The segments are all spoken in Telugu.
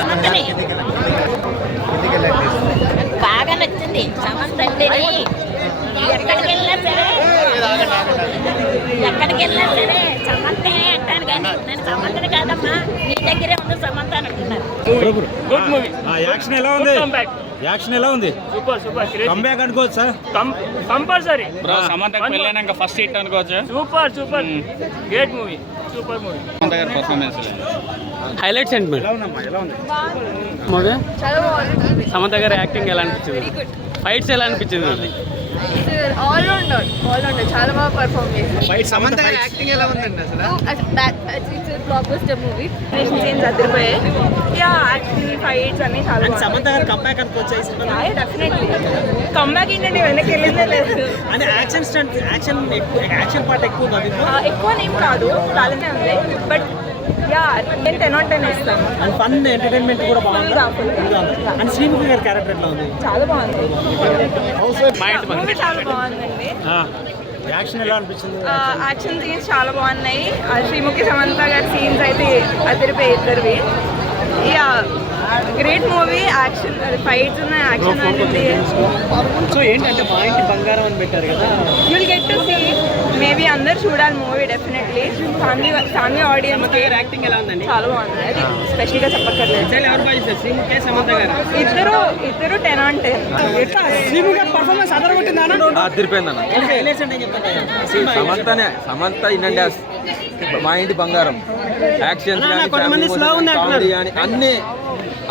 సమంతని బాగా నచ్చింది. సమంత అంటేనే ఎక్కడికి వెళ్ళినా సరే సమంతనే అంటాను, కానీ నేను సమంతని కాదమ్మా, నీ దగ్గరే ఉంది సమంత అని అంటున్నారు. Good movie. యాక్షన్ ఎలా ఉంది? యాక్షన్ ఎలా ఉంది? Super super. కంబ్యాక్ అనుకోవచ్చు సార్? కంపల్సరీ. సమంత పెళ్ళైనాక ఫస్ట్ హిట్ అనుకోవచ్చు. Super super great movie. Super movie. Samantha గారి పర్ఫార్మెన్స్ హైలైట్స్ ఏంటి మేడం? ఎలా ఉందమ్మా, ఎలా ఉంది మూవీ? సమంత గారి యాక్టింగ్ ఎలా అనిపించింది? ఫైట్స్ ఎలా అనిపించింది? ఆల్ రౌండర్ చాలా బాగా పర్ఫార్మ్ చేశారు. సమంత గారి యాక్టింగ్ ఎలా ఉందండి అసలు? Blockbuster movie. సీన్స్ అదిరిపోయాయి. యా యాక్చువల్లీ ఫైట్స్ అన్ని చాలా బాగున్నాయి. సమంత గారి కంబ్యాక్ అనుకోవచ్చు ఈ సినిమా? డెఫినెట్లీ కంబ్యాక్ ఏంటంటే వెనక్కి వెళ్ళిందే లేదు. అంటే యాక్షన్ పార్ట్ ఎక్కువ ఉంది అది. ఎక్కువ ఏం కాదు, చాలానే ఉంది. బట్ యా 10 on 10 ఇస్తాను. అండ్ ఫన్ ఎంటర్టైన్మెంట్ కూడా బాగుంది. అండ్ శ్రీముఖి గారి క్యారెక్టర్ ఎట్లా ఉంది? చాలా బాగుంది. మూవీ చాలా బాగుందండి. యాక్షన్ ఎలా అనిపించింది? యాక్షన్ సీన్స్ చాలా బాగున్నాయి. శ్రీముఖి సమంత గారి సీన్స్ అయితే అదిరిపోయి ఇద్దరివి. Yeah great movie. Action fights ఉన్నాయి, యాక్షన్ అనేది. సో ఏంటంటే మా ఇంటి బంగారం అని పెట్టారు కదా, will get to see. Maybe అందరు చూడాలి movie definitely. Family audience. Acting ఎలా ఉందండి? చాలా బాగుంది. అది స్పెషల్గా చెప్పక్కర్లేదు. ఎవరు బాగా చేశారు? శ్రీముఖి, సమంత గారు ఇద్దరు 10 on 10. శ్రీముఖి పర్ఫార్మెన్స్ అదరగొట్టిందా? అదిరిపోయిందన్న. సమంత ఇన్నండి మా ఇంటి బంగారం. యాక్షన్ కానీ అన్ని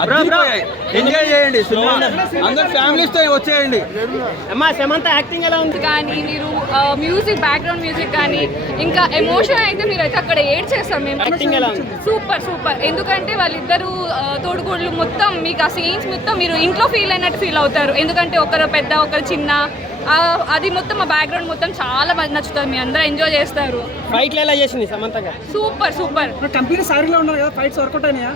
అదిరిపోయాయి. ఎంజాయ్ చేయండి సినిమా, అందరు ఫ్యామిలీస్ తో వచ్చేయండి. అమ్మా సమంత యాక్టింగ్ ఎలా ఉంది? కానీ మీరు మ్యూజిక్, బ్యాక్గ్రౌండ్ మ్యూజిక్ కానీ ఇంకా ఎమోషన్ అయితే మీరు అయితే అక్కడ ఏడ్ చేస్తాం మేము. యాక్టింగ్ ఎలా ఉంది? Super super. ఎందుకంటే వాళ్ళిద్దరు తోడుకోళ్ళు మొత్తం మీకు ఆ సీన్స్ మొత్తం మీరు ఇంట్లో ఫీల్ అయినట్టు ఫీల్ అవుతారు. ఎందుకంటే ఒకరు పెద్ద ఒకరు చిన్న, అది మొత్తం ఆ బ్యాక్గ్రౌండ్ మొత్తం చాలా మంది నచ్చుతుంది. మీ అందరూ ఎంజాయ్ చేస్తారు. ఫైట్లు ఎలా చేసింది సమంత గారు? Super super. కంపెనీ సారీలో ఉన్నారు కదా, ఫైట్స్ వర్కౌట్ అయినాయా?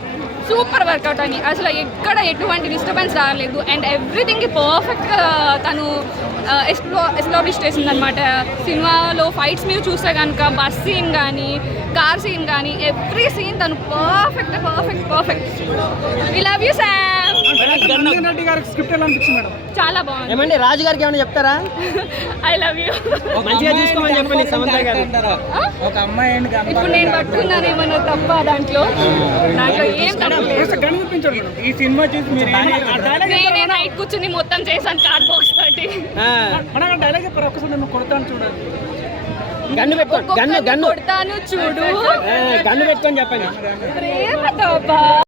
సూపర్ వర్కౌట్ అని అసలు ఎక్కడ ఎటువంటి డిస్టర్బెన్స్ రాలేదు. అండ్ ఎవ్రీథింగ్ పర్ఫెక్ట్గా తను ఎస్టాబ్లిష్ చేసింది అనమాట. సినిమాలో ఫైట్స్ మీరు చూస్తే కనుక బస్ సీన్ కానీ, కార్ సీన్ కానీ, ఎవ్రీ సీన్ తను perfect perfect perfect. We love you Sam. చాలా బాగుంది. ఏమండి రాజు గారికి ఏమైనా చెప్తారా? I love you. మంచిగా చూసుకోమని చెప్పండి సమంత గారు. ఒక అమ్మాయి ఇప్పుడు నేను పట్టుకున్నాను ఏమన్నా తప్ప దాంట్లో ఏం తప్ప. ఈ సినిమా చూసి మీరు నేనే నైట్ కూర్చుని మొత్తం చేశాను కార్డ్ బాక్స్ తోటి. డైలాగ్ చెప్పారు ఒకసారి, నేను కొడతాను చూడండి. గన్ను పెట్టుకోండి, గన్ను కొడతాను చూడు, గన్ను పెట్టుకొని చెప్పండి. ప్రేమతో